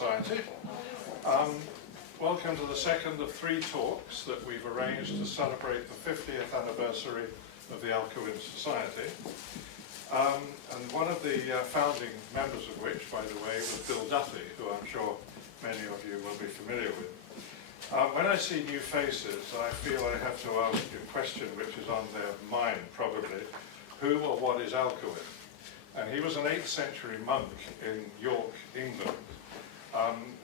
Society. Welcome to the second of 3 talks that we've arranged to celebrate the 50th anniversary of the Alcuin Society. And one of the founding members of which, by the way, was Bill Duffy, who I'm sure many of you will be familiar with. When I see new faces, I feel I have to ask a question which is on their mind probably. Who or what is Alcuin? And he was an 8th century monk in York, England,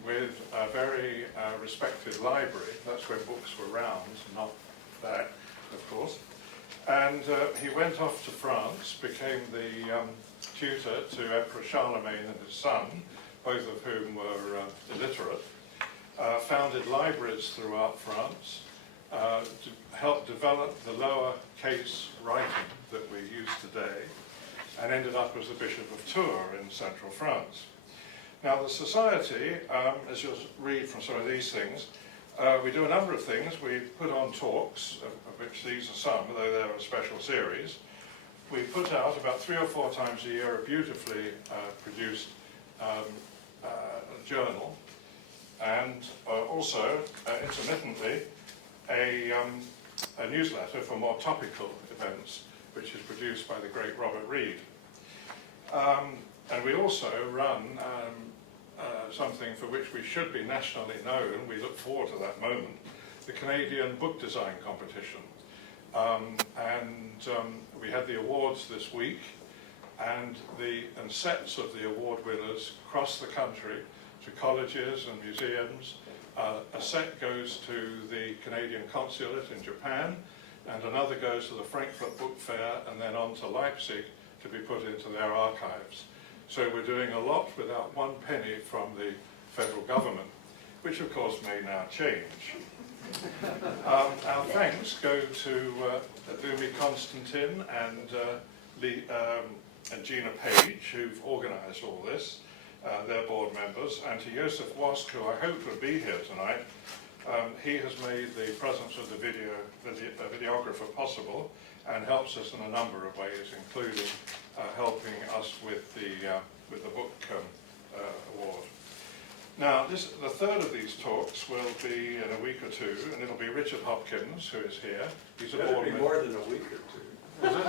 with a very respected library. That's where books were round, not that, of course. And he went off to France, became the tutor to Emperor Charlemagne and his son, both of whom were illiterate, founded libraries throughout France, to help develop the lower case writing that we use today, and ended up as the Bishop of Tours in central France. Now the Society, as you'll read from some of these things, we do a number of things. We put on talks, of which these are some, though they're a special series. We put out about 3 or 4 times a year a beautifully produced journal, and also, intermittently, a newsletter for more topical events, which is produced by the great Robert Reed. And we also run something for which we should be nationally known. We look forward to that moment, the Canadian Book Design Competition. We had the awards this week, and sets of the award winners across the country to colleges and museums. A set goes to the Canadian Consulate in Japan, and another goes to the Frankfurt Book Fair, and then on to Leipzig to be put into their archives. So we're doing a lot without 1 penny from the federal government, which of course may now change. Our thanks go to Lumi Constantin and Gina Page, who've organised all this. Their board members, and to Joseph Wosk, who I hoped would be here tonight. He has made the presence of the videographer possible and helps us in a number of ways, including helping us with the book award. Now, the third of these talks will be in a week or 2, and it'll be Richard Hopkins, who is here. He's a board member. More than a week or 2. Is it?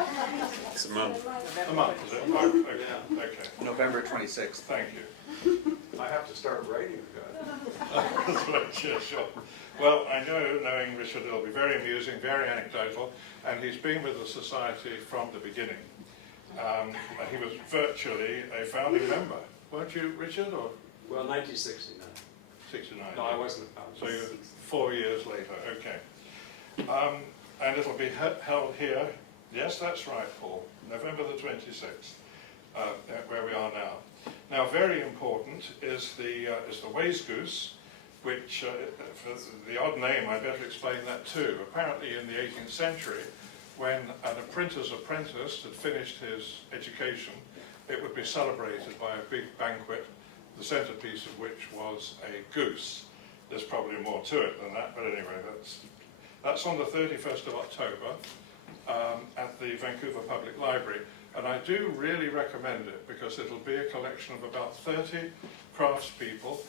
It's a month. A month, is it? Oh, okay. Yeah. Okay. November 26th. Thank you. I have to start writing that. That's right, yeah, sure. Well, I know, knowing Richard, it'll be very amusing, very anecdotal, and he's been with the Society from the beginning. He was virtually a founding member, weren't you, Richard? Or Well, 1969. 69? No, I wasn't a founder. So you're 4 years later, okay. And it'll be held here. Yes, that's right, Paul. November the 26th, where we are now. Now, very important is the Waisgoose, which, for the odd name, I better explain that too. Apparently, in the 18th century, when an apprenter's apprentice had finished his education, it would be celebrated by a big banquet, the centerpiece of which was a goose. There's probably more to it than that, but anyway, that's on the 31st of October. At the Vancouver Public Library, and I do really recommend it because it'll be a collection of about 30 craftspeople,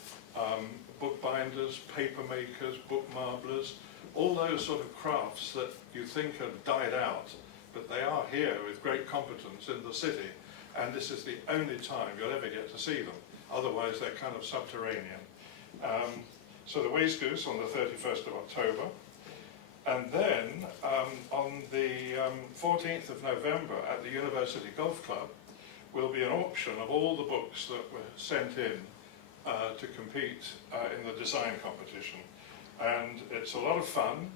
bookbinders, paper makers, book marblers, all those sort of crafts that you think have died out, but they are here with great competence in the city, and this is the only time you'll ever get to see them. Otherwise they're kind of subterranean. So the Waisgoose on the 31st of October. And then on the 14th of November at the University Golf Club will be an auction of all the books that were sent in to compete in the design competition. And it's a lot of fun,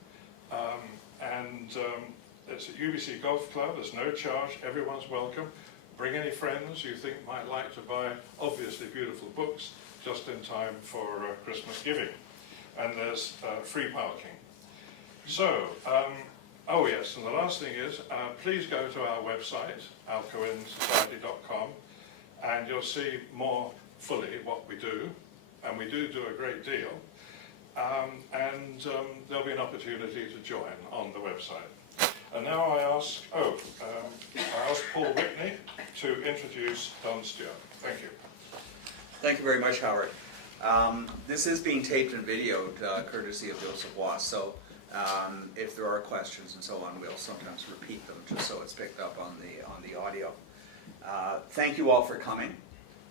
it's at UBC Golf Club. There's no charge, everyone's welcome. Bring any friends you think might like to buy obviously beautiful books just in time for Christmas giving. And there's free parking. So, oh yes, and the last thing is, please go to our website, alcuinsociety.com, and you'll see more fully what we do, and we do a great deal, there'll be an opportunity to join on the website. And now I ask Paul Whitney to introduce Don Stewart. Thank you. Thank you very much, Howard. This is being taped and videoed, courtesy of Joseph Wass, so if there are questions and so on, we'll sometimes repeat them just so it's picked up on the audio. Thank you all for coming.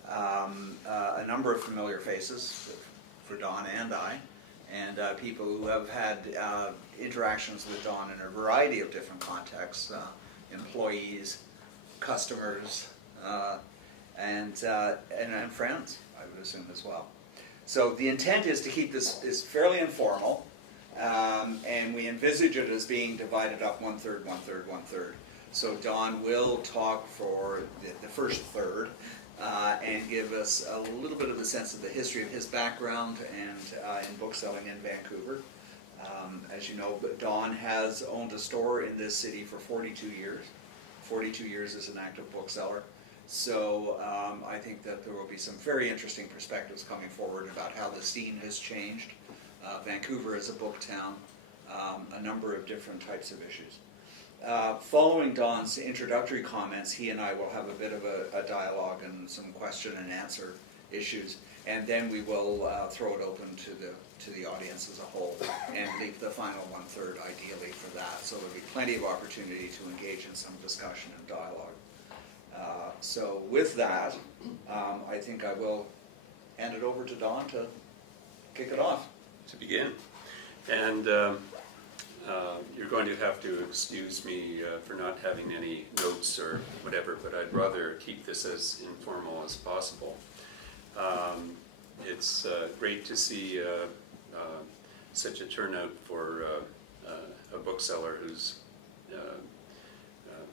A number of familiar faces for Don and I, and people who have had interactions with Don in a variety of different contexts, employees, customers, and friends, I would assume as well. So the intent is to keep this fairly informal, and we envisage it as being divided up 1/3, 1/3, 1/3. So Don will talk for the first third and give us a little bit of a sense of the history of his background and in bookselling in Vancouver. As you know, Don has owned a store in this city for 42 years. 42 years as an active bookseller. So I think that there will be some very interesting perspectives coming forward about how the scene has changed. Vancouver is a book town, a number of different types of issues. Following Don's introductory comments, he and I will have a bit of a dialogue and some question and answer issues, and then we will throw it open to the audience as a whole and leave the final 1/3 ideally for that. So there'll be plenty of opportunity to engage in some discussion and dialogue. So with that, I think I will hand it over to Don to kick it off. To begin. And you're going to have to excuse me for not having any notes or whatever, but I'd rather keep this as informal as possible. It's great to see such a turnout for a bookseller who's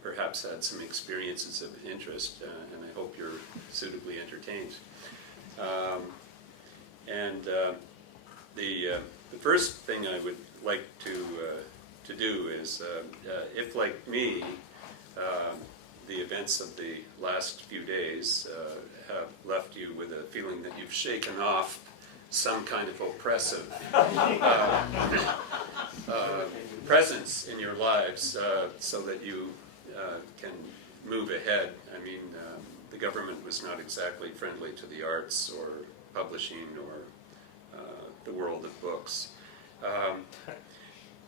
perhaps had some experiences of interest, and I hope you're suitably entertained. The first thing I would like to do is, if like me, the events of the last few days have left you with a feeling that you've shaken off some kind of oppressive presence in your lives so that you can move ahead. I mean, the government was not exactly friendly to the arts or publishing or the world of books.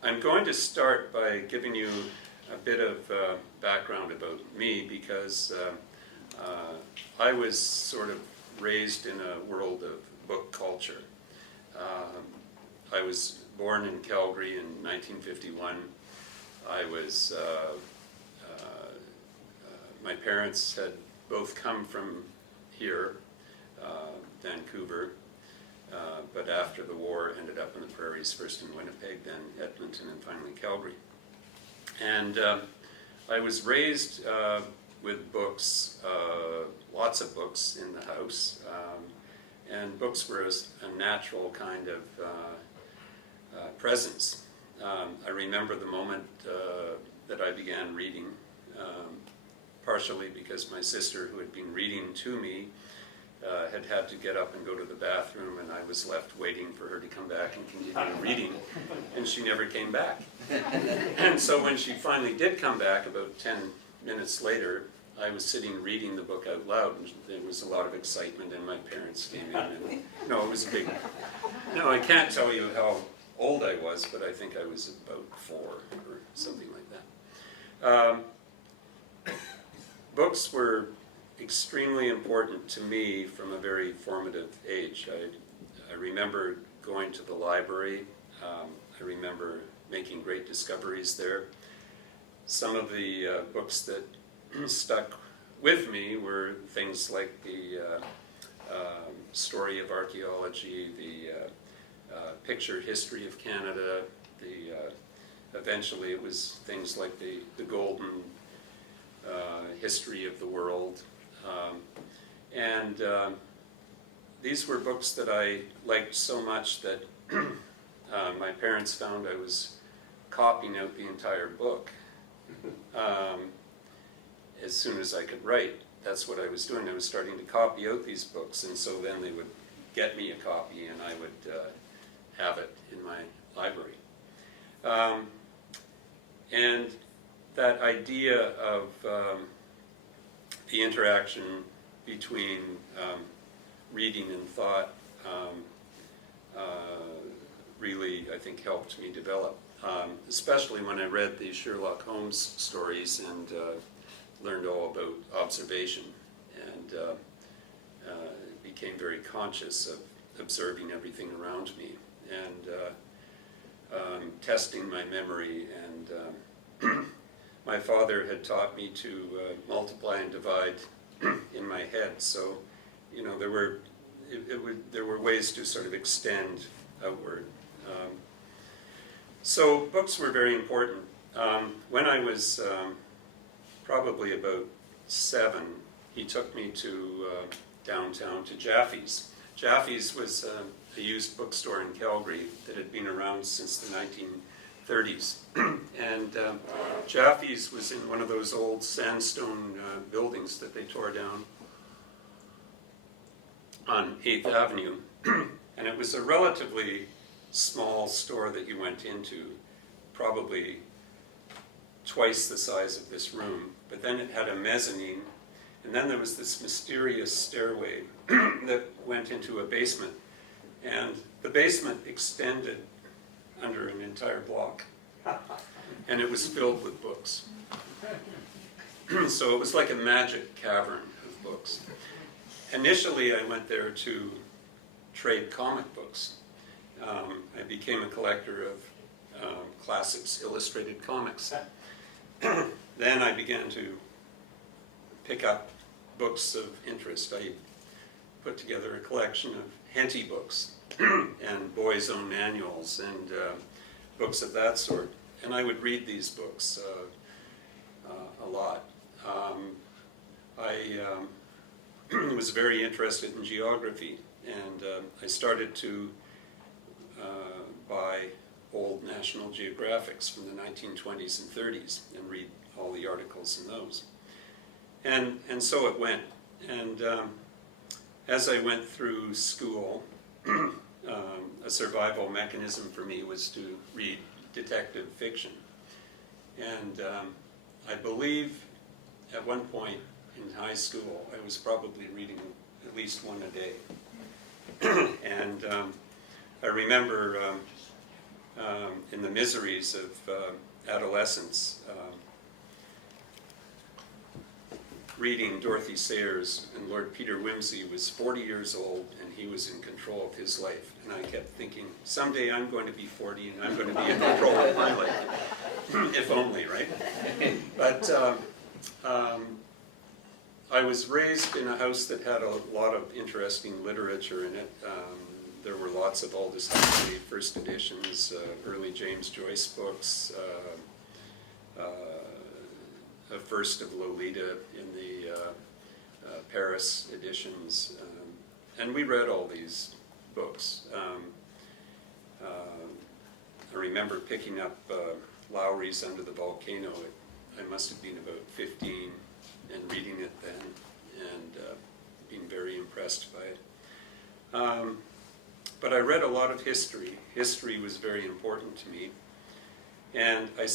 I'm going to start by giving you a bit of background about me because I was sort of raised in a world of book culture. I was born in Calgary in 1951. I was, my parents had both come from here, Vancouver, but after the war ended up in the prairies, first in Winnipeg, then Edmonton, and finally Calgary. And I was raised with books, lots of books in the house, and books were a natural kind of presence. I remember the moment that I began reading, partially because my sister, who had been reading to me, had to get up and go to the bathroom, and I was left waiting for her to come back and continue reading, and she never came back. And so when she finally did come back, about 10 minutes later, I was sitting reading the book out loud, and there was a lot of excitement, and my parents came in, and no, it was big. No, I can't tell you how old I was, but I think I was about 4 or something like that. Books were extremely important to me from a very formative age. I remember going to the library. I remember making great discoveries there. Some of the books that stuck with me were things like the story of archaeology, the pictured history of Canada, eventually it was things like the golden history of the world. These were books that I liked so much that my parents found I was copying out the entire book as soon as I could write. That's what I was doing. I was starting to copy out these books, and so then they would get me a copy and I would have it in my library. And that idea of the interaction between reading and thought think helped me develop, especially when I read the Sherlock Holmes stories and learned all about observation, and became very conscious of observing everything around me and testing my memory. And my father had taught me to multiply and divide in my head, so you know, there were ways to sort of extend outward. So books were very important. When I was probably about 7, he took me to downtown to Jaffe's. Jaffe's was a used bookstore in Calgary that had been around since the 1930s. And Jaffe's was in one of those old sandstone buildings that they tore down on 8th Avenue. And it was a relatively small store that you went into, probably twice the size of this room, but then it had a mezzanine, and then there was this mysterious stairway that went into a basement, and the basement extended under an entire block, and it was filled with books. So it was like a magic cavern of books. Initially, I went there to trade comic books. I became a collector of classics illustrated comics. Then I began to pick up books of interest. I put together a collection of Henty books and boys' own manuals and books of that sort. And I would read these books a lot. I was very interested in geography, and I started to buy old National Geographics from the 1920s and 30s and read all the articles in those. And so it went. And as I went through school, a survival mechanism for me was to read detective fiction. And I believe at one point in high school, I was probably reading at least one a day. And I remember in the miseries of adolescence, reading Dorothy Sayers, and Lord Peter Wimsey was 40 years old and he was in control of his life. And I kept thinking, someday I'm going to be 40 and I'm going to be in control of my life. If only, right? But I was raised in a house that had a lot of interesting literature in it. There were lots of Aldous Huxley first editions, early James Joyce books, a first of Lolita in the Paris editions, and we read all these books. I remember picking up Lowry's Under the Volcano. I must have been about 15 and reading it then and being very impressed by it. But I read a lot of history. History was very important to me. And I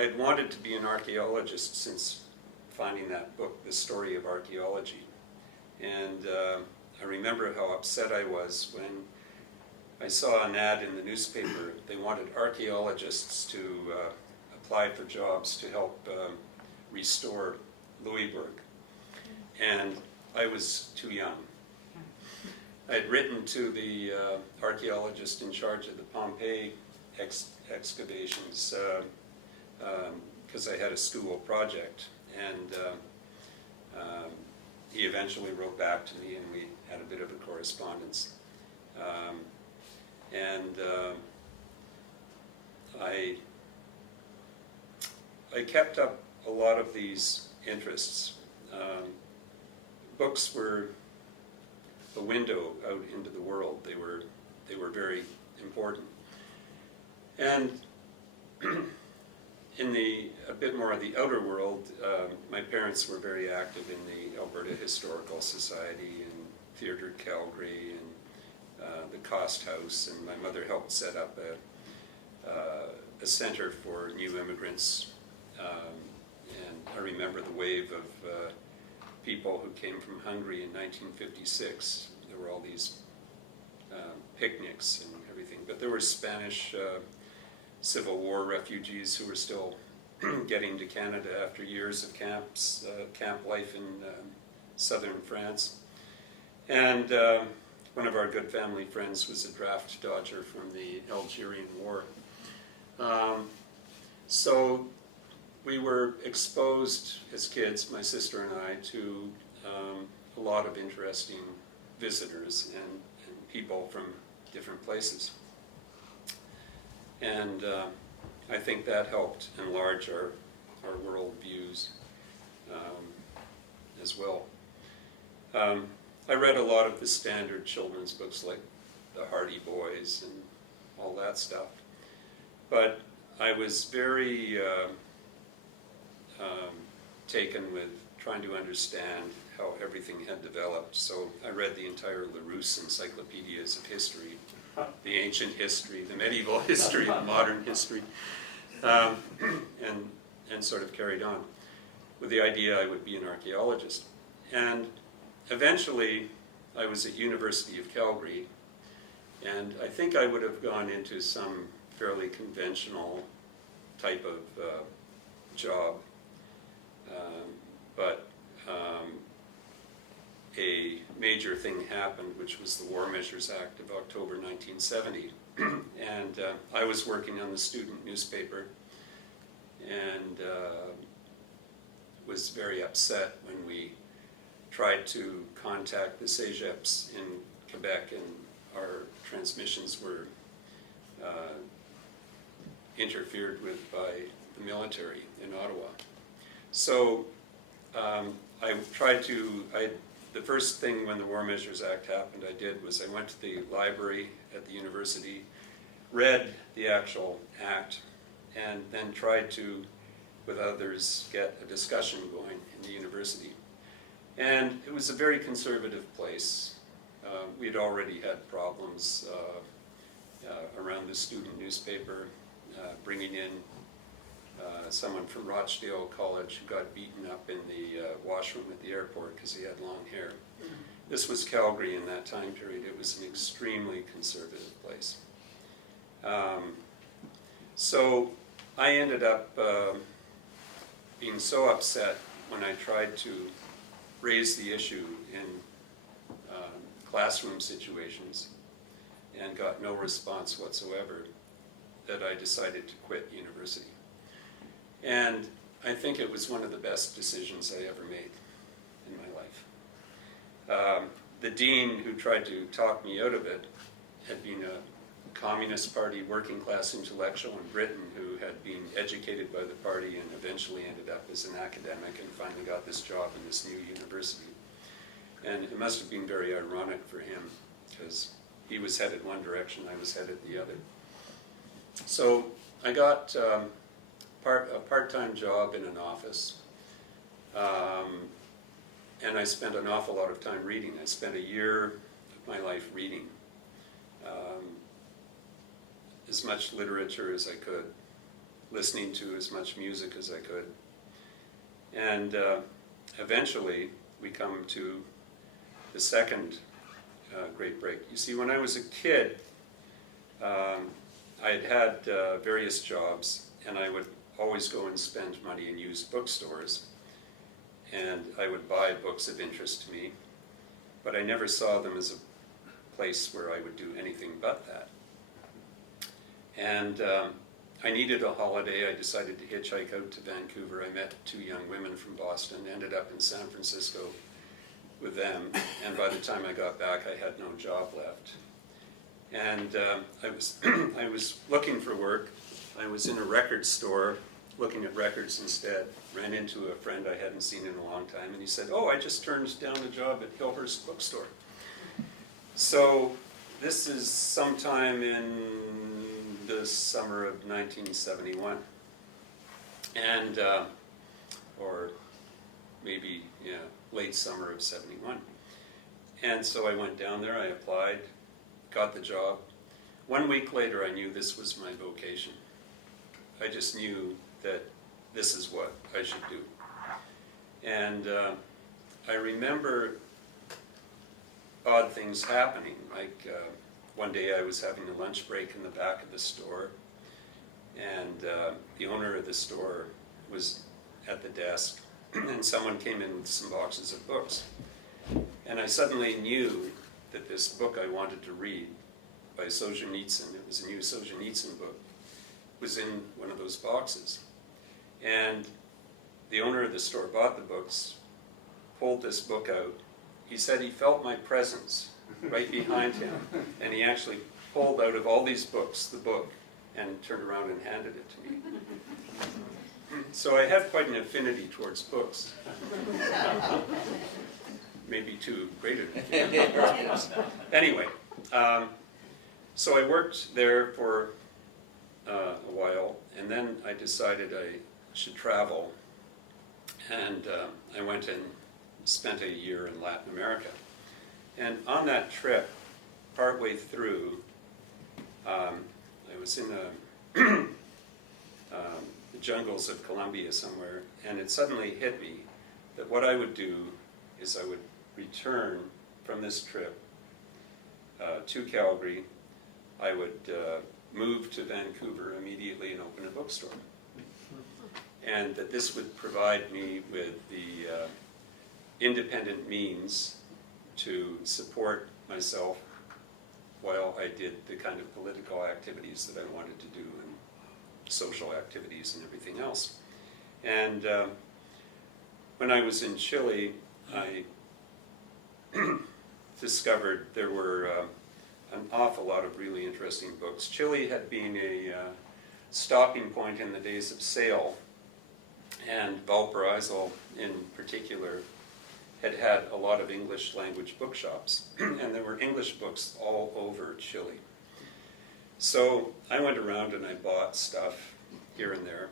had wanted to be an archaeologist since finding that book, The Story of Archaeology. And I remember how upset I was when I saw an ad in the newspaper. They wanted archaeologists to apply for jobs to help restore Louisbourg. And I was too young. I had written to the archaeologist in charge of the Pompeii excavations because I had a school project, and he eventually wrote back to me and we had a bit of a correspondence. I kept up a lot of these interests. Books were a window out into the world. They were very important. And in a bit more of the outer world, my parents were very active in the Alberta Historical Society and Theatre Calgary and the Cost House, and my mother helped set up a center for new immigrants. And I remember the wave of people who came from Hungary in 1956. There were all these picnics and everything, but there were Spanish Civil War refugees who were still getting to Canada after years of camp life in southern France. And one of our good family friends was a draft dodger from the Algerian War. So we were exposed as kids, my sister and I, to a lot of interesting visitors and people from different places. And I think that helped enlarge our world views as well. I read a lot of the standard children's books like The Hardy Boys and all that stuff. But I was very taken with trying to understand how everything had developed. So I read the entire Larousse encyclopedias of history, the ancient history, the medieval history, the modern history, and sort of carried on with the idea I would be an archaeologist. And eventually I was at University of Calgary, and I think I would have gone into some fairly conventional type of job, but a major thing happened, which was the War Measures Act of October 1970. And I was working on the student newspaper, and was very upset when we tried to contact the CEGEPs in Quebec, and our transmissions were interfered with by the military in Ottawa. So the first thing when the War Measures Act happened I did was I went to the library at the university, read the actual act, and then tried to, with others, get a discussion going in the university. And it was a very conservative place. We had already had problems around the student newspaper, bringing in someone from Rochdale College who got beaten up in the washroom at the airport because he had long hair. This was Calgary in that time period. It was an extremely conservative place. So I ended up being so upset when I tried to raise the issue in classroom situations and got no response whatsoever that I decided to quit university. And I think it was one of the best decisions I ever made in my life. The dean who tried to talk me out of it had been a Communist Party working class intellectual in Britain who had been educated by the party and eventually ended up as an academic and finally got this job in this new university. And it must have been very ironic for him because he was headed one direction, I was headed the other. So I got a part-time job in an office, and I spent an awful lot of time reading. I spent a year of my life reading as much literature as I could, listening to as much music as I could. And eventually we come to the second great break. You see, when I was a kid, I had various jobs, and I would always go and spend money in used bookstores, and I would buy books of interest to me, but I never saw them as a place where I would do anything but that. And I needed a holiday. I decided to hitchhike out to Vancouver. I met two young women from Boston, ended up in San Francisco with them, and by the time I got back I had no job left. And I was looking for work. I was in a record store looking at records instead. Ran into a friend I hadn't seen in a long time, and he said, "Oh, I just turned down a job at Hillhurst Bookstore." So this is sometime in the summer of 1971, and or maybe late summer of 71. And so I went down there, I applied, got the job. 1 week later I knew this was my vocation. I just knew that this is what I should do. And I remember odd things happening, like one day I was having a lunch break in the back of the store, and the owner of the store was at the desk, and someone came in with some boxes of books. And I suddenly knew that this book I wanted to read by Solzhenitsyn, it was a new Solzhenitsyn book, was in one of those boxes. And the owner of the store bought the books, pulled this book out. He said he felt my presence right behind him, and he actually pulled out of all these books the book and turned around and handed it to me. So I have quite an affinity towards books. Maybe too great an affinity towards books. Anyway, so I worked there for a while, and then I decided I should travel, and I went and spent a year in Latin America. And on that trip, partway through, I was in the jungles of Colombia somewhere, and it suddenly hit me that what I would do is I would return from this trip to Calgary. I would move to Vancouver immediately and open a bookstore. And that this would provide me with the independent means to support myself while I did the kind of political activities that I wanted to do and social activities and everything else. And when I was in Chile, I discovered there were an awful lot of really interesting books. Chile had been a stopping point in the days of sail, and Valparaiso in particular had had a lot of English language bookshops, and there were English books all over Chile. So I went around and I bought stuff here and there,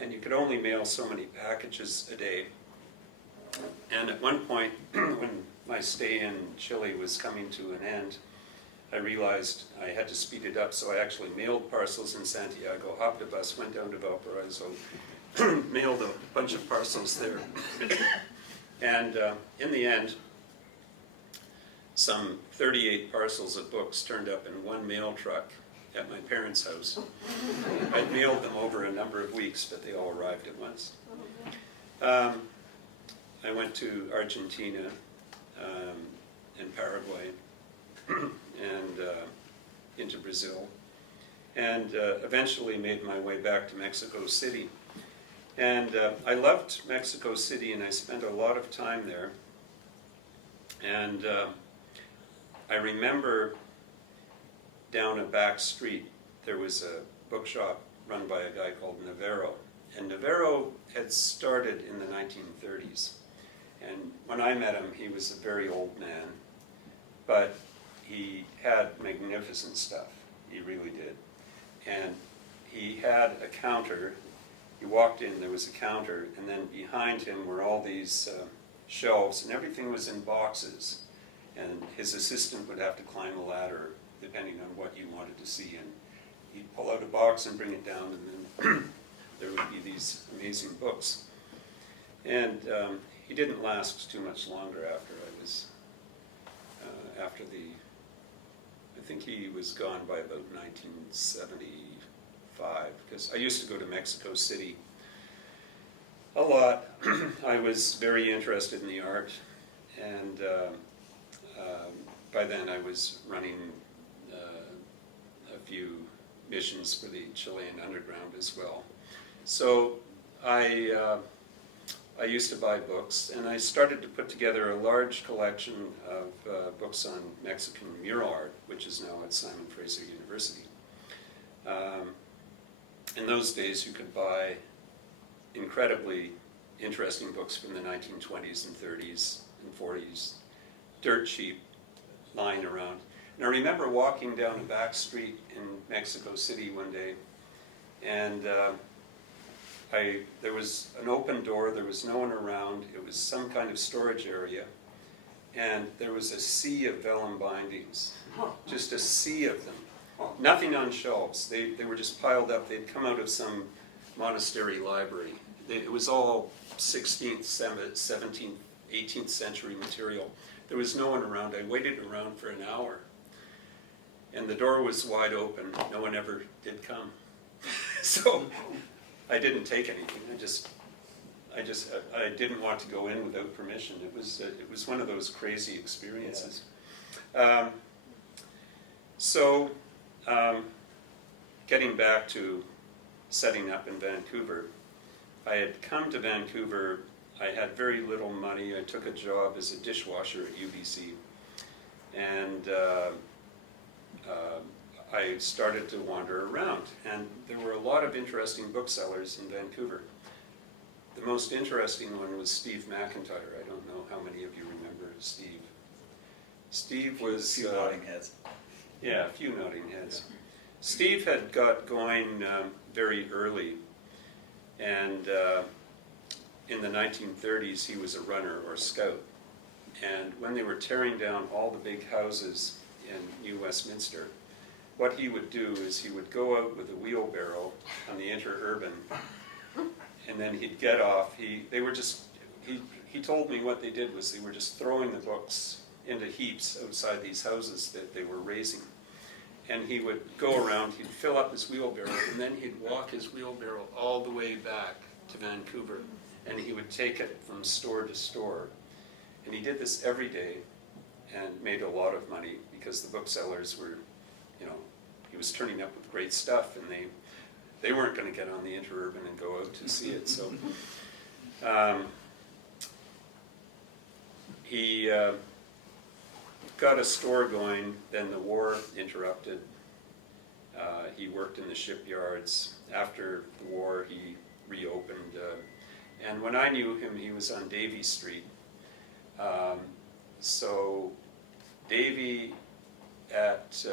and you could only mail so many packages a day. And at one point, when my stay in Chile was coming to an end, I realized I had to speed it up, so I actually mailed parcels in Santiago, hopped a bus, went down to Valparaiso, mailed a bunch of parcels there. And in the end, some 38 parcels of books turned up in one mail truck at my parents' house. I'd mailed them over a number of weeks, but they all arrived at once. I went to Argentina and Paraguay and into Brazil, and eventually made my way back to Mexico City. And I loved Mexico City, and I spent a lot of time there. And I remember down a back street, there was a bookshop run by a guy called Navarro. And Navarro had started in the 1930s. And when I met him, he was a very old man, but he had magnificent stuff. He really did. And he had a counter. You walked in, there was a counter, and then behind him were all these shelves, and everything was in boxes. And his assistant would have to climb a ladder, depending on what you wanted to see. And he'd pull out a box and bring it down, and then there would be these amazing books. And he didn't last too much longer after I was, after the, I think he was gone by about 1975, because I used to go to Mexico City a lot. I was very interested in the art, and by then I was running a few missions for the Chilean underground as well. So I used to buy books, and I started to put together a large collection of books on Mexican mural art, which is now at Simon Fraser University. In those days, you could buy incredibly interesting books from the 1920s and 30s and 40s, dirt cheap, lying around. And I remember walking down a back street in Mexico City one day, and there was an open door, there was no one around, it was some kind of storage area, and there was a sea of vellum bindings, just a sea of them. Nothing on shelves, they were just piled up, they'd come out of some monastery library. It was all 16th, 17th, 18th century material. There was no one around. I waited around for an hour, and the door was wide open. No one ever did come. So I didn't take anything. I didn't want to go in without permission. It was one of those crazy experiences. Getting back to setting up in Vancouver, I had come to Vancouver. I had very little money. I took a job as a dishwasher at UBC, and I started to wander around, and there were a lot of interesting booksellers in Vancouver. The most interesting one was Steve McIntyre. I don't know how many of you remember Steve. Steve was... A few nodding heads. Yeah, a few nodding heads. Steve had got going very early, and in the 1930s he was a runner or scout. And when they were tearing down all the big houses in New Westminster, what he would do is he would go out with a wheelbarrow on the interurban, and then he'd get off. He told me what they did was they were just throwing the books into heaps outside these houses that they were raising. And he would go around, he'd fill up his wheelbarrow, and then he'd walk his wheelbarrow all the way back to Vancouver, and he would take it from store to store. And he did this every day and made a lot of money because the booksellers were, he was turning up with great stuff, and they weren't going to get on the interurban and go out to see it. So he got a store going, then the war interrupted. He worked in the shipyards. After the war, he reopened. And when I knew him, he was on Davie Street. So Davie at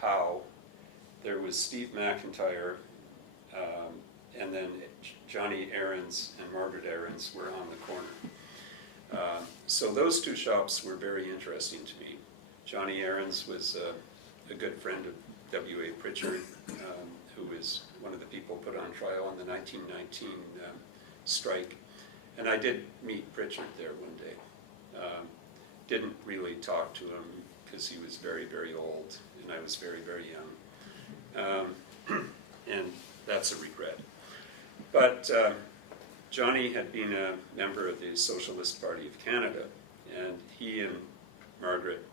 Howe, there was Steve McIntyre, and then Johnny Aarons and Margaret Aarons were on the corner. So those two shops were very interesting to me. Johnny Aarons was a good friend of W.A. Pritchard, who was one of the people put on trial in the 1919 strike. And I did meet Pritchard there one day. Didn't really talk to him because he was very, very old, and I was very, very young. And that's a regret. But Johnny had been a member of the Socialist Party of Canada, and he and Margaret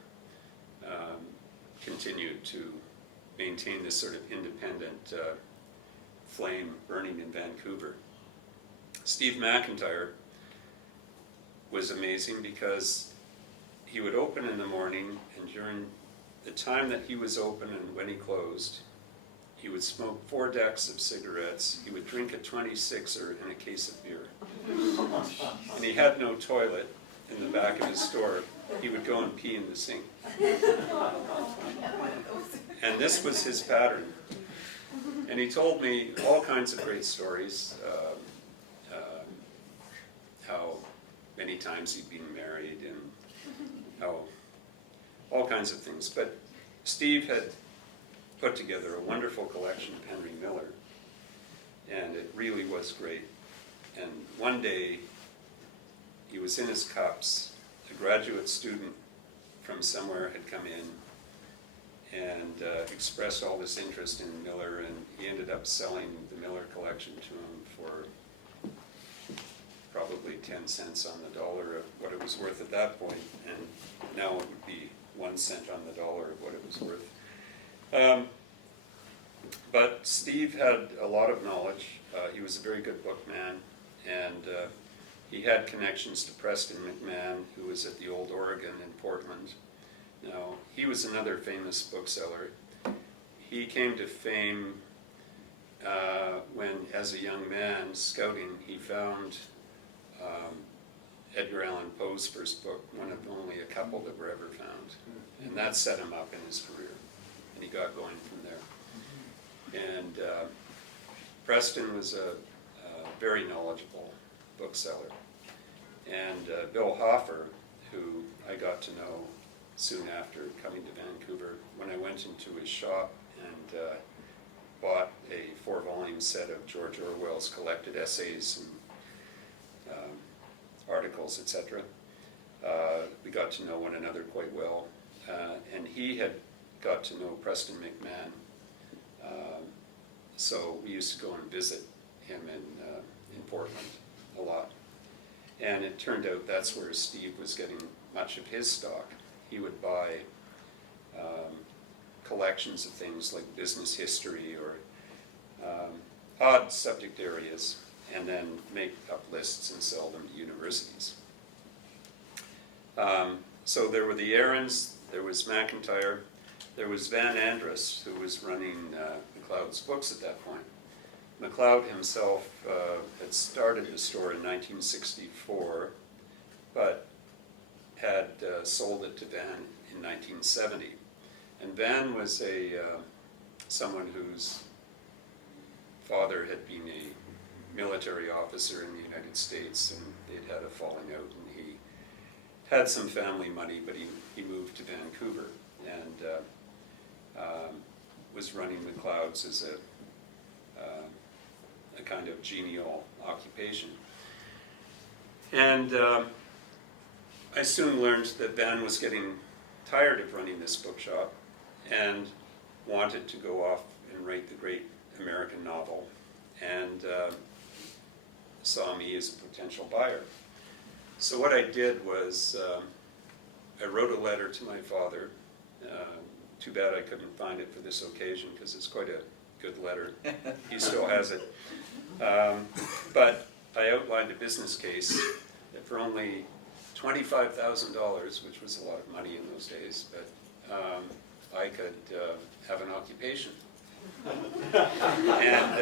continued to maintain this sort of independent flame burning in Vancouver. Steve McIntyre was amazing because he would open in the morning, and during the time that he was open and when he closed, he would smoke 4 decks of cigarettes, he would drink a 26er and a case of beer. And he had no toilet in the back of his store. He would go and pee in the sink. And this was his pattern. And he told me all kinds of great stories, how many times he'd been married and how all kinds of things. But Steve had put together a wonderful collection of Henry Miller, and it really was great. And one day, he was in his cups. A graduate student from somewhere had come in and expressed all this interest in Miller, and he ended up selling the Miller collection to him for probably 10 cents on the dollar of what it was worth at that point, and now it would be 1 cent on the dollar of what it was worth. But Steve had a lot of knowledge. He was a very good bookman, and he had connections to Preston McMahon, who was at the Old Oregon in Portland. Now, he was another famous bookseller. He came to fame when, as a young man, scouting, he found Edgar Allan Poe's first book, one of only a couple that were ever found. And that set him up in his career, and he got going from there. And Preston was a very knowledgeable bookseller. And Bill Hoffer, who I got to know soon after coming to Vancouver, when I went into his shop and bought a 4-volume set of George Orwell's collected essays and articles, etc. We got to know one another quite well. And he had got to know Preston McMahon. So we used to go and visit him in Portland a lot. And it turned out that's where Steve was getting much of his stock. He would buy collections of things like business history or odd subject areas, and then make up lists and sell them to universities. So there were the Aarons, there was McIntyre, there was Van Andrus, who was running MacLeod's books at that point. MacLeod himself had started the store in 1964, but had sold it to Van in 1970. And Van was someone whose father had been a military officer in the United States, and they'd had a falling out, and he had some family money, but he moved to Vancouver and was running MacLeod's as a kind of genial occupation. And I soon learned that Van was getting tired of running this bookshop and wanted to go off and write the great American novel, and saw me as a potential buyer. So what I did was I wrote a letter to my father. Too bad I couldn't find it for this occasion, because it's quite a good letter. He still has it. But I outlined a business case that for only $25,000, which was a lot of money in those days, but I could have an occupation. And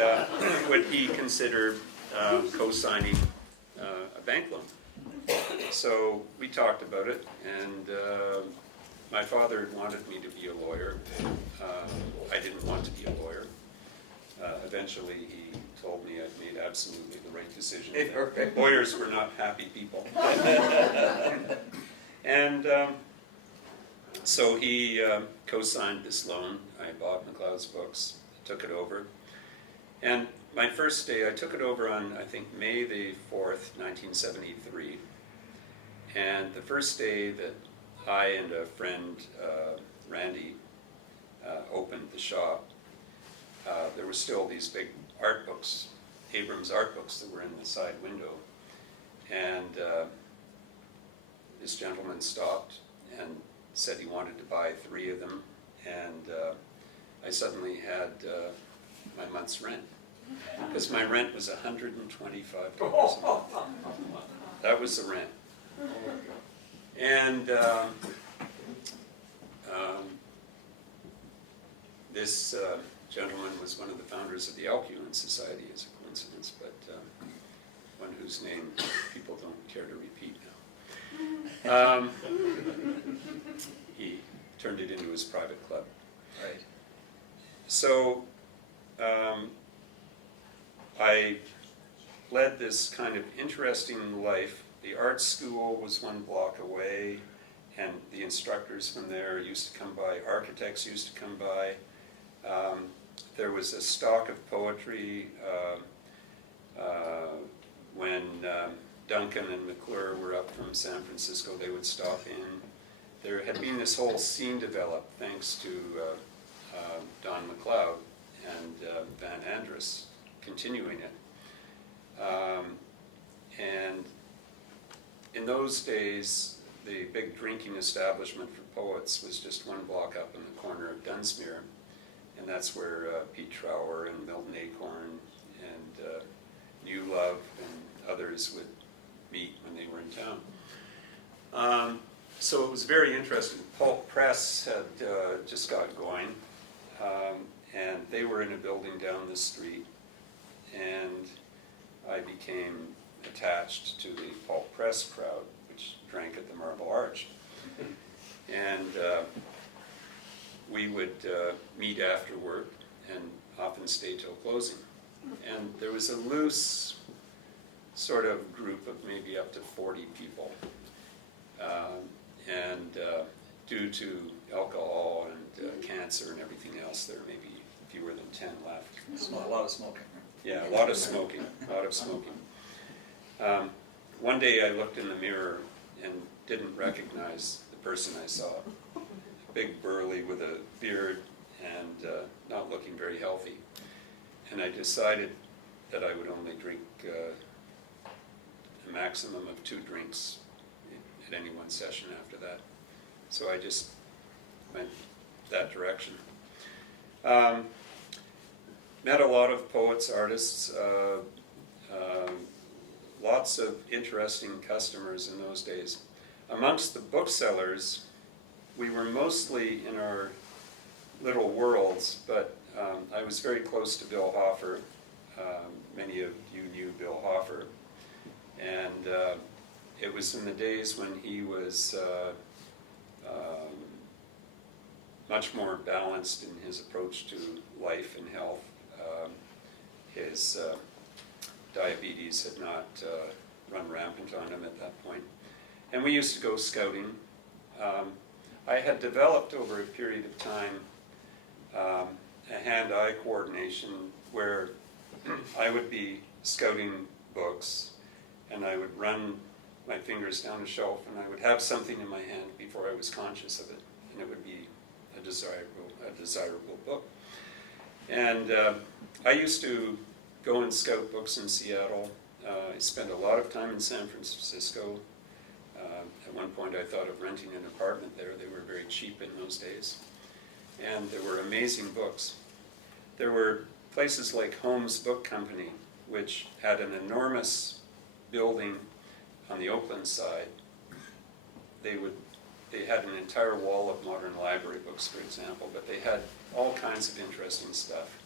would he consider co-signing a bank loan? So we talked about it, and my father wanted me to be a lawyer. I didn't want to be a lawyer. Eventually he told me I'd made absolutely the right decision. Lawyers were not happy people. And so he co-signed this loan. I bought MacLeod's books, took it over. And my first day, I took it over on, I think, May the 4th, 1973. And the first day that I and a friend, Randy, opened the shop, there were still these big art books, Abrams art books, that were in the side window. And this gentleman stopped and said he wanted to buy 3 of them. And I suddenly had my month's rent, because my rent was $125 a month. That was the rent. And this gentleman was one of the founders of the Alcuin Society, as a coincidence, but one whose name people don't care to repeat now. He turned it into his private club. Right. So I led this kind of interesting life. The art school was 1 block away, and the instructors from there used to come by. Architects used to come by. There was a stock of poetry. When Duncan and McClure were up from San Francisco, they would stop in. There had been this whole scene developed thanks to Don MacLeod and Van Andrus continuing it. And in those days, the big drinking establishment for poets was just 1 block up in the corner of Dunsmuir, and that's where Pete Trower and Milton Acorn and New Love and others would meet when they were in town. So it was very interesting. Pulp Press had just got going, and they were in a building down the street, and I became attached to the Pulp Press crowd, which drank at the Marble Arch. And we would meet after work and often stay till closing. And there was a loose sort of group of maybe up to 40 people. And due to alcohol and cancer and everything else, there may be fewer than 10 left. A lot of smoking. Yeah, a lot of smoking, a lot of smoking. One day I looked in the mirror and didn't recognize the person I saw, big burly with a beard and not looking very healthy. And I decided that I would only drink a maximum of 2 drinks at any one session after that. So I just went that direction. Met a lot of poets, artists, lots of interesting customers in those days. Amongst the booksellers, we were mostly in our little worlds, but I was very close to Bill Hoffer. Many of you knew Bill Hoffer. And it was in the days when he was much more balanced in his approach to life and health. His diabetes had not run rampant on him at that point. And we used to go scouting. I had developed over a period of time a hand-eye coordination where I would be scouting books and I would run my fingers down a shelf and I would have something in my hand before I was conscious of it, and it would be a desirable book. And I used to go and scout books in Seattle. I spent a lot of time in San Francisco. At one point I thought of renting an apartment there. They were very cheap in those days. And there were amazing books. There were places like Holmes Book Company, which had an enormous building on the Oakland side. They had an entire wall of modern library books, for example, but they had all kinds of interesting stuff.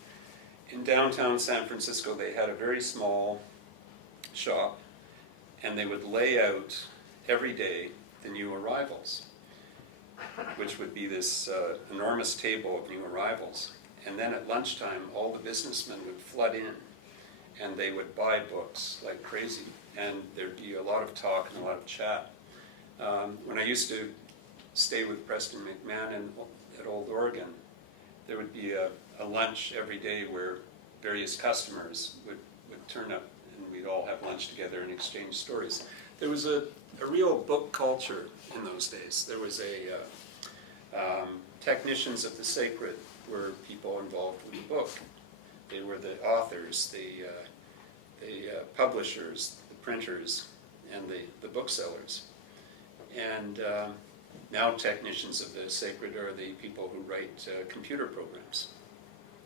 In downtown San Francisco, they had a very small shop, and they would lay out every day the new arrivals, which would be this enormous table of new arrivals. And then at lunchtime, all the businessmen would flood in, and they would buy books like crazy. And there'd be a lot of talk and a lot of chat. When I used to stay with Preston McMahon at Old Oregon, there would be a lunch every day where various customers would turn up, and we'd all have lunch together and exchange stories. There was a real book culture in those days. There was technicians of the sacred were people involved with the book. They were the authors, the publishers, the printers, and the booksellers. And now technicians of the sacred are the people who write computer programs.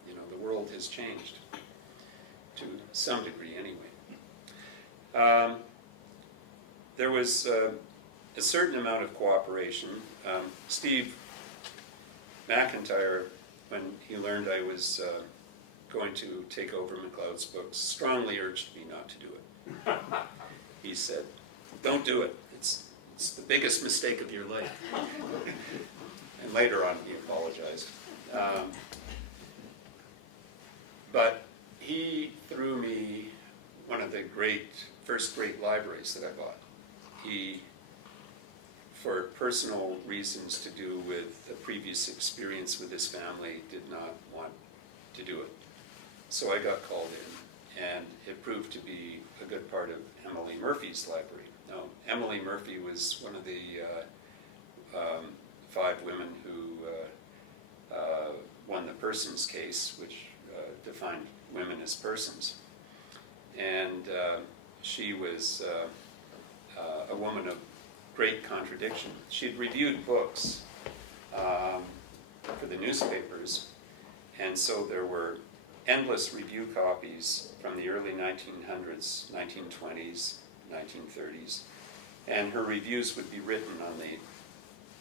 You know, the world has changed, to some degree anyway. There was a certain amount of cooperation. Steve McIntyre, when he learned I was going to take over MacLeod's books, strongly urged me not to do it. He said, "Don't do it. It's the biggest mistake of your life." And later on he apologized. But he threw me one of the first great libraries that I bought. He, for personal reasons to do with the previous experience with his family, did not want to do it. So I got called in, and it proved to be a good part of Emily Murphy's library. Now, Emily Murphy was one of the 5 women who won the Persons case, which defined women as persons. And she was a woman of great contradiction. She'd reviewed books for the newspapers, and so there were endless review copies from the early 1900s, 1920s, 1930s, and her reviews would be written on the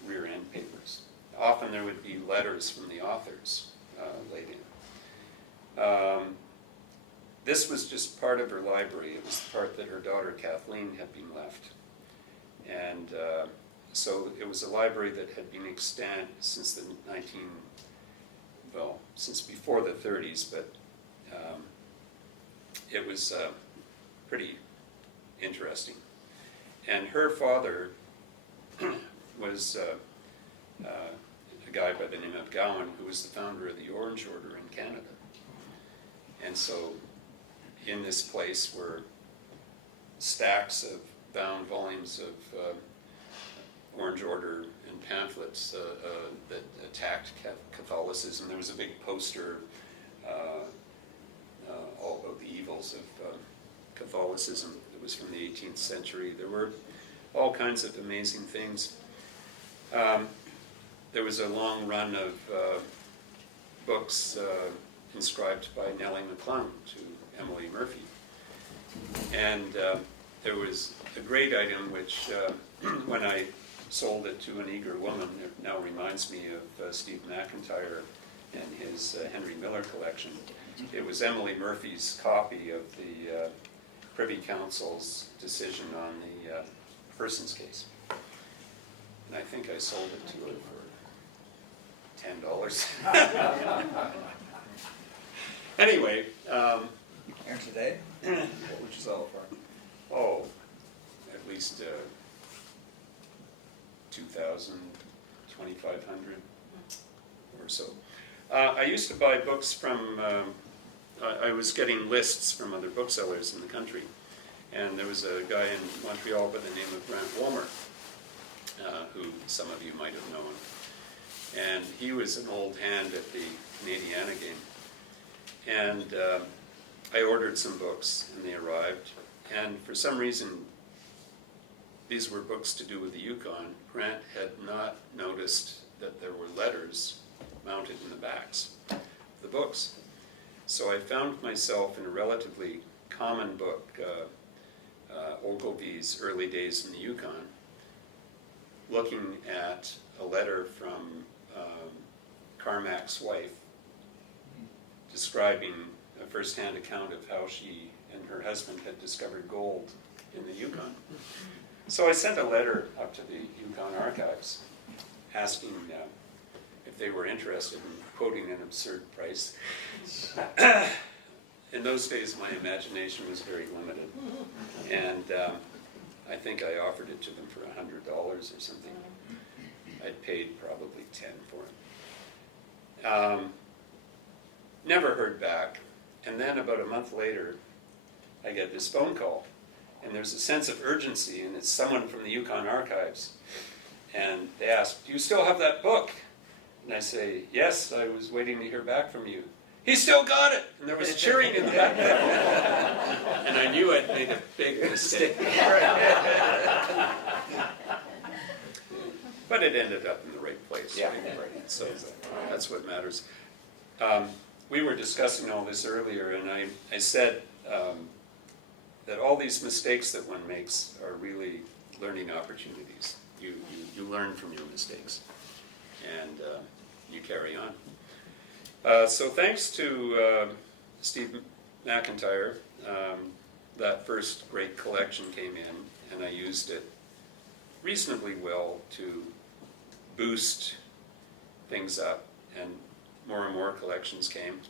rear end papers. Often there would be letters from the authors laid in. This was just part of her library. It was the part that her daughter Kathleen had been left. And so it was a library that had been extant since since before the 30s, but it was pretty interesting. And her father was a guy by the name of Gowan, who was the founder of the Orange Order in Canada. And so in this place were stacks of bound volumes of Orange Order and pamphlets that attacked Catholicism. There was a big poster all about the evils of Catholicism. It was from the 18th century. There were all kinds of amazing things. There was a long run of books inscribed by Nellie McClung to Emily Murphy. And there was a great item which, when I sold it to an eager woman, it now reminds me of Steve McIntyre and his Henry Miller collection. It was Emily Murphy's copy of the Privy Council's decision on the Persons case. And I think I sold it to her for $10. Anyway. And today, what would you sell it for? Oh, at least 2,000, 2,500 or so. I used to buy books from, I was getting lists from other booksellers in the country. And there was a guy in Montreal by the name of Grant Wolmer, who some of you might have known. And he was an old hand at the Canadiana game. And I ordered some books, and they arrived. And for some reason, these were books to do with the Yukon. Grant had not noticed that there were letters mounted in the backs of the books. So I found myself in a relatively common book, Ogilvy's Early Days in the Yukon, looking at a letter from Carmack's wife describing a first-hand account of how she and her husband had discovered gold in the Yukon. So I sent a letter up to the Yukon archives asking if they were interested in quoting an absurd price. In those days, my imagination was very limited, and I think I offered it to them for $100 or something. I'd paid probably 10 for it. Never heard back, and then about a month later, I get this phone call, and there's a sense of urgency, and it's someone from the Yukon archives, and they ask, "Do you still have that book?" And I say, "Yes, I was waiting to hear back from you." "He still got it!" And there was cheering in the back. And I knew I'd made a big mistake. But it ended up in the right place. Yeah. Right? So that's what matters. We were discussing all this earlier, and I said that all these mistakes that one makes are really learning opportunities. You learn from your mistakes, and you carry on. So thanks to Steve McIntyre, that first great collection came in, and I used it reasonably well to boost things up, and more collections came.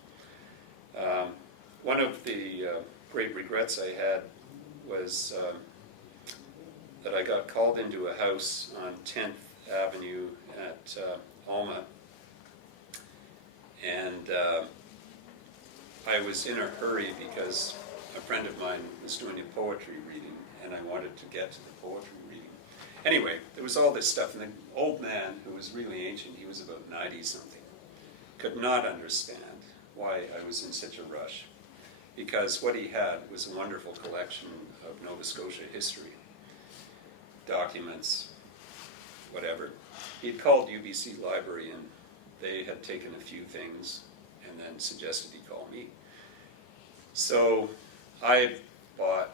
One of the great regrets I had was that I got called into a house on 10th Avenue at Alma, and I was in a hurry because a friend of mine was doing a poetry reading, and I wanted to get to the poetry reading. Anyway, there was all this stuff, and the old man, who was really ancient, he was about 90-something, could not understand why I was in such a rush, because what he had was a wonderful collection of Nova Scotia history, documents, whatever. He'd called UBC Library, and they had taken a few things and then suggested he call me. So I bought,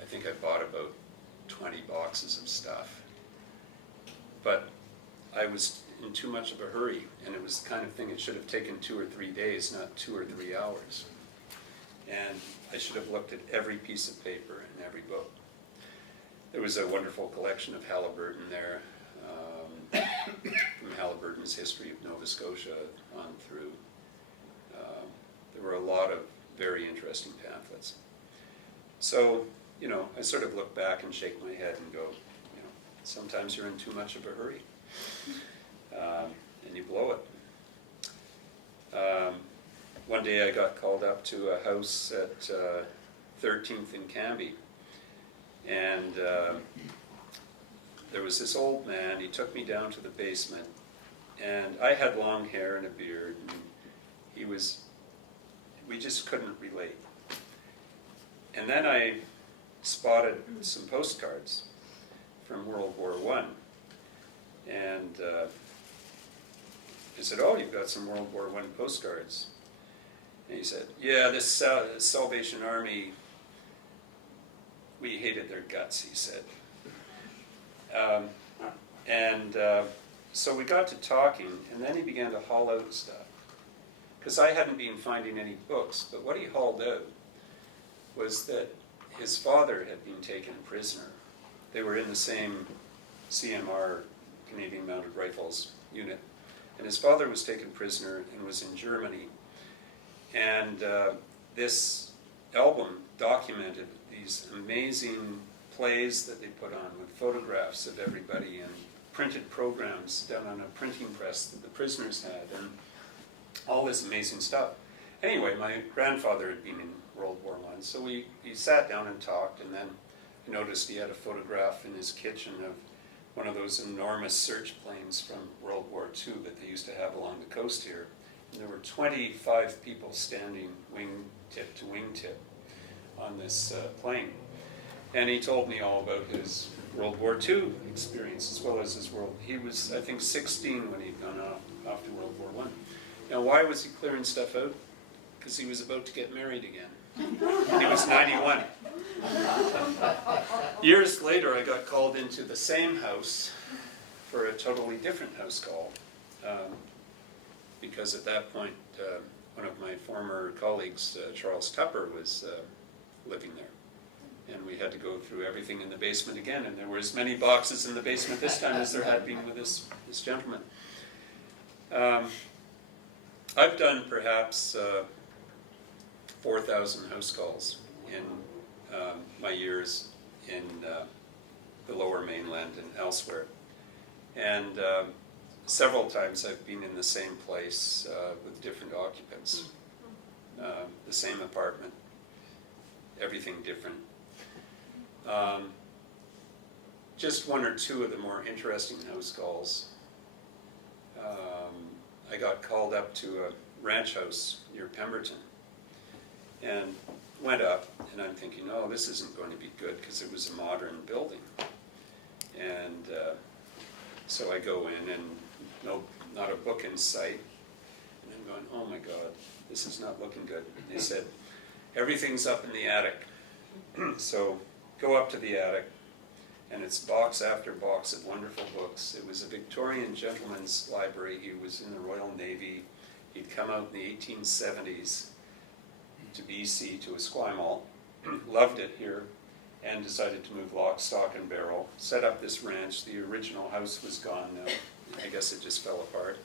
I think I bought about 20 boxes of stuff. But I was in too much of a hurry, and it was the kind of thing it should have taken 2 or 3 days, not 2 or 3 hours. And I should have looked at every piece of paper and every book. There was a wonderful collection of Halliburton there, from Halliburton's History of Nova Scotia on through. There were a lot of very interesting pamphlets. So, I sort of look back and shake my head and go, sometimes you're in too much of a hurry, and you blow it. One day I got called up to a house at 13th in Cambie, and there was this old man. He took me down to the basement, and I had long hair and a beard, and we just couldn't relate. And then I spotted some postcards from World War I. And I said, "Oh, you've got some World War I postcards." And he said, "Yeah, this Salvation Army, we hated their guts," he said. So we got to talking, and then he began to haul out stuff. Because I hadn't been finding any books, but what he hauled out was that his father had been taken prisoner. They were in the same CMR, Canadian Mounted Rifles unit, and his father was taken prisoner and was in Germany. And this album documented these amazing plays that they put on with photographs of everybody and printed programs done on a printing press that the prisoners had, and all this amazing stuff. Anyway, my grandfather had been in World War I, so we sat down and talked, and then I noticed he had a photograph in his kitchen of one of those enormous search planes from World War II that they used to have along the coast here. And there were 25 people standing wingtip to wingtip on this plane. And he told me all about his World War II experience, as well as he was, I think, 16 when he'd gone off to World War I. Now, why was he clearing stuff out? Because he was about to get married again. He was 91. Years later, I got called into the same house for a totally different house call, because at that point, one of my former colleagues, Charles Tupper, was living there. And we had to go through everything in the basement again, and there were as many boxes in the basement this time as there had been with this gentleman. I've done perhaps 4,000 house calls in my years in the Lower Mainland and elsewhere. And several times I've been in the same place with different occupants, the same apartment, everything different. Just one or two of the more interesting house calls. I got called up to a ranch house near Pemberton and went up, and I'm thinking, oh, this isn't going to be good because it was a modern building. And so I go in, and not a book in sight. And I'm going, oh my God, this is not looking good. They said, everything's up in the attic. So go up to the attic, and it's box after box of wonderful books. It was a Victorian gentleman's library. He was in the Royal Navy. He'd come out in the 1870s to BC, to Esquimalt, loved it here, and decided to move lock, stock, and barrel, set up this ranch. The original house was gone now. I guess it just fell apart.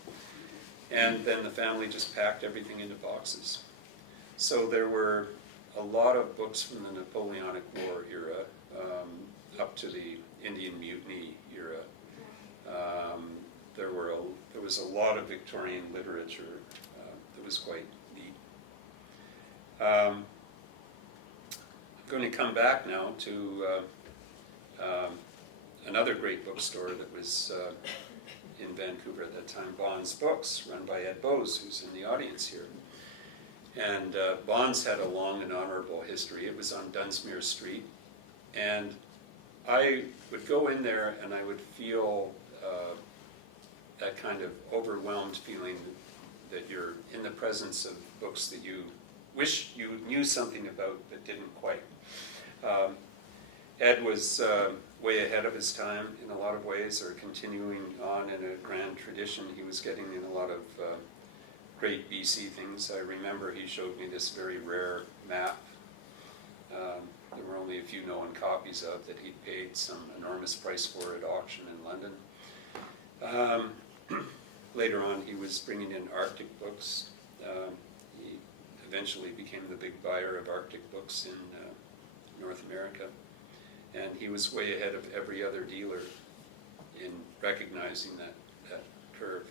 And then the family just packed everything into boxes. So there were a lot of books from the Napoleonic War era, up to the Indian Mutiny era. There was a lot of Victorian literature that was quite neat. I'm going to come back now to another great bookstore that was in Vancouver at that time, Bond's Books, run by Ed Bose, who's in the audience here. And Bond's had a long and honorable history. It was on Dunsmuir Street. And I would go in there and I would feel that kind of overwhelmed feeling that you're in the presence of books that you wish you knew something about but didn't quite. Ed was way ahead of his time in a lot of ways, or continuing on in a grand tradition. He was getting in a lot of great BC things. I remember he showed me this very rare map. There were only a few known copies of that he'd paid some enormous price for at auction in London. Later on, he was bringing in Arctic books. He eventually became the big buyer of Arctic books in North America. And he was way ahead of every other dealer in recognizing that curve.